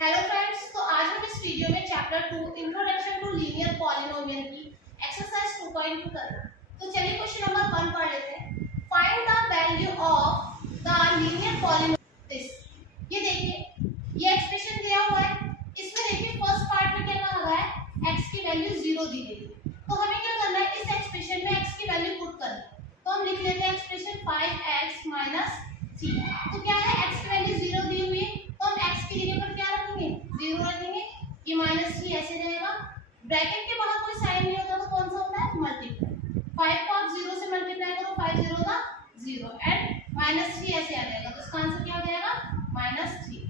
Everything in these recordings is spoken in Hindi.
हेलो फ्रेंड्स, तो आज हम इस वीडियो में chapter 2 introduction to linear polynomial की एक्सरसाइज 2.2 कर रहे हैं। तो चलिए क्वेश्चन नंबर 1 पढ़ लेते हैं। Find the value of the linear polynomial. ये देखिए, ये एक्सप्रेशन दिया हुआ है। इसमें देखिए फर्स्ट पार्ट में क्या कहा गया है, x की वैल्यू 0 दी गई है। तो हमें क्या करना है, इस एक्सप्रेशन में x की वैल्यू पुट करनी है। तो हम लिख लेते हैं एक्सप्रेशन 5x - 3। तो क्या है, x की वैल्यू 0 दी हुई है, तो हम x की जगह पर क्या रखेंगे, 0 रखेंगे। ये -3 ऐसे रहेगा। ब्रैकेट के बाहर कोई साइन नहीं होता तो कौन सा होता है, मल्टीप्लाई। 5 को आप 0 से मल्टीप्लाई करो, 5 0 का 0 एंड -3 ऐसे आ जाएगा। तो इसका आंसर क्या हो जाएगा, -3।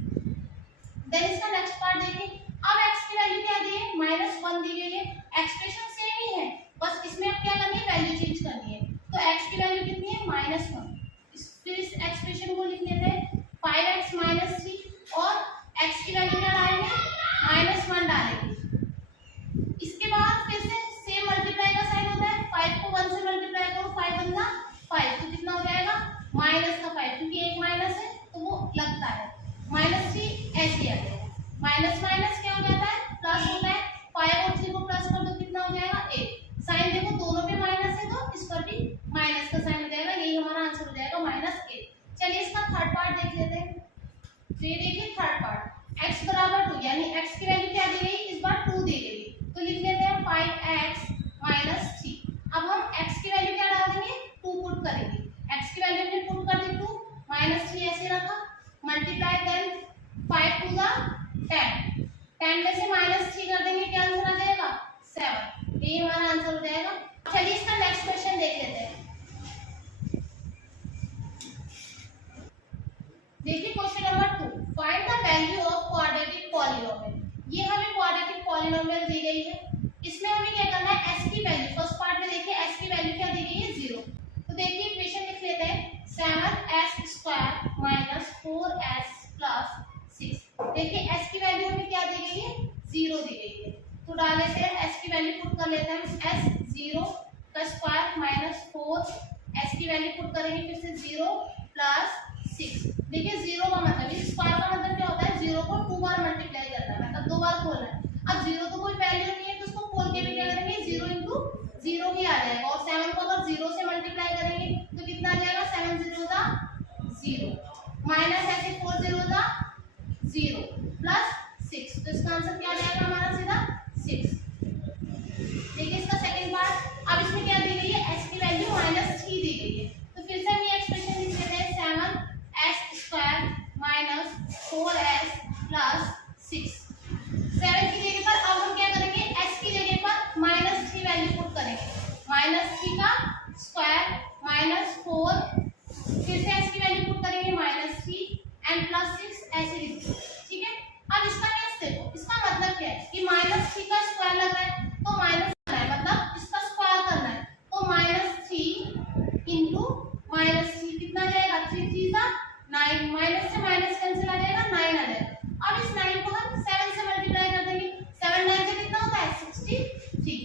देन इसका नेक्स्ट पार्ट देखिए। अब x की वैल्यू क्या दी है, -1 दी गई है। एक्सप्रेशन सेम ही है, बस इसमें अब क्या करनी है, वैल्यू चेंज करनी है। तो x की वैल्यू कितनी है, -1। फिर इस एक्सप्रेशन को लिख लेते हैं 5x - 3 और x की वैल्यू क्या डालेंगे, -1 डालेंगे। इसके बाद फिर से सेम मल्टीप्लाई का साइन होता है। 5 को 1 से मल्टीप्लाई करो, 5 1 जा 5, तो कितना हो जाएगा, -5, क्योंकि एक माइनस है तो वो लगता है। -3 ऐसे आ जाएगा। माइनस माइनस क्या हो जाता है, प्लस होता है। 5 और 3 को प्लस कर दो, कितना हो जाएगा, 8। साइन देखो दोनों पे माइनस है, तो इस पर भी माइनस का साइन हो जाएगा। यही हमारा आंसर हो जाएगा, -8। चलिए इसका थर्ड पार्ट देख लेते हैं। तो ये देखिए थर्ड पार्ट, x बराबर 2, यानी x की वैल्यू क्या दी गई, इस बार 2 दी गई। तो लिख लेते हैं 5x - 3। अब हम x की वैल्यू क्या डाल देंगे, 2 पुट करेंगे। x की वैल्यू हमने पुट कर दी 2, -3 ऐसे रखा, मल्टीप्लाई देन 5 2 जा 10, 10 में से -3 कर देंगे, क्या आंसर आ जाएगा, 7। यही हमारा आंसर हो जाएगा। चलिए इसका नेक्स्ट क्वेश्चन देख लेते हैं। देखिए question number 2, find the value of quadratic polynomial. ये हमें क्वाड्रेटिक पॉलिनोमियल दी गई है। इसमें हमें क्या करना है, s की वैल्यू, फर्स्ट पार्ट में देखिए s की वैल्यू क्या दी गई है, 0। तो देखिए इक्वेशन लिख लेते हैं 7s² - 4s + 6। देखिए s की वैल्यू हमें क्या दी गई है, 0 दी गई है। तो डाल लेते हैं s की वैल्यू पुट कर लेते हैं, s 0 का स्क्वायर -4, s की वैल्यू पुट करेंगे फिर से 0 + 6। देखिए 0 का मतलब, इस स्क्वायर का मतलब क्या होता है, 0 को 2 बार मल्टीप्लाई करना है, मतलब 2 बार खोलना है। अब 0 तो कोई वैल्यू नहीं है, तो उसको खोल के भी क्या करेंगे, 0 × 0 ही आ जाएगा। और 7 को अगर 0 से मल्टीप्लाई करेंगे तो कितना आ जाएगा, 7 0 का 0, माइनस ऐसे 4 0 का 0 प्लस 6। तो इसका आंसर क्या आ जाएगा हमारा, सीधा 6। देखिए इसका सेकंड पार्ट, अब इसमें क्या दी गई है, s की वैल्यू -3 दी गई है। तो फिर से हम ये एक्सप्रेशन लिख लेते हैं 7s² - 4s + 6। 7 की जगह पर अब हम क्या करेंगे, s की जगह पर -3 वैल्यू पुट करेंगे। -3 का स्क्वायर -4, फिर से s की वैल्यू पुट करेंगे -3 एंड +6 ऐसे लिख दो, ठीक है। अब इसका नेक्स्ट देखो, इसका मतलब क्या है कि -3 का स्क्वायर लग रहा है, तो माइनस करना है, मतलब इसका स्क्वायर करना है। तो -3 × -3 कितना जाएगा, 3 3 का 9, माइनस से माइनस कैंसिल आ जाएगा, 9 आ जाएगा। अब इस 9 को हम 7 से मल्टीप्लाई कर देंगे। 7 9 से कितना होता है, 63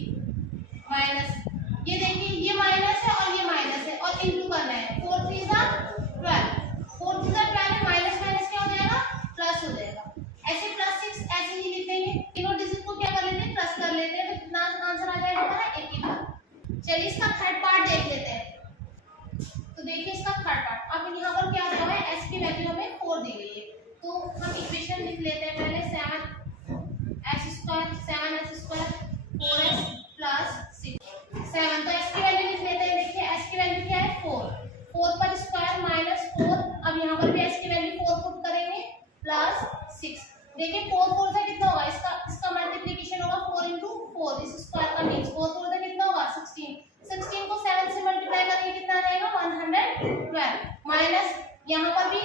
माइनस, ये देखिए ये माइनस है और ये माइनस है, और इनटू करना है। 4 3 का 12, 4 3 का 12, माइनस माइनस क्या हो जाएगा, प्लस हो जाएगा। ऐसे +6 ऐसे ही लिख देंगे, तीनों डिजिट को क्या कर लेते हैं, प्लस कर लेते हैं। तो कितना आंसर आ जाएगा हमारा, 81। चलिए इसका थर्ड पार्ट देख लेते हैं। तो देखिए इसका थर्ड पार्ट, अब यहाँ पर क्या हुआ है, s की वैल्यू हमें 4 दी गई है। तो हम इक्वेशन लिख लेते हैं पहले 7s² 4s + 6 7। तो s की वैल्यू लिख लेते हैं। देखिए s की वैल्यू क्या है, 4 पर स्क्वायर -4। अब यहाँ पर भी s की वैल्यू 4 पुट करेंगे +6। देखिए 4 4 से कितना होगा, इसका मल्टीप्लिकेशन होगा 4 × 4, इस स्क्वायर का मींस 4 4 से कितना होगा, 16। 16 को 7 से मल्टीप्लाई करेंगे, कितना आ जाएगा, 112 माइनस यहाँ पर भी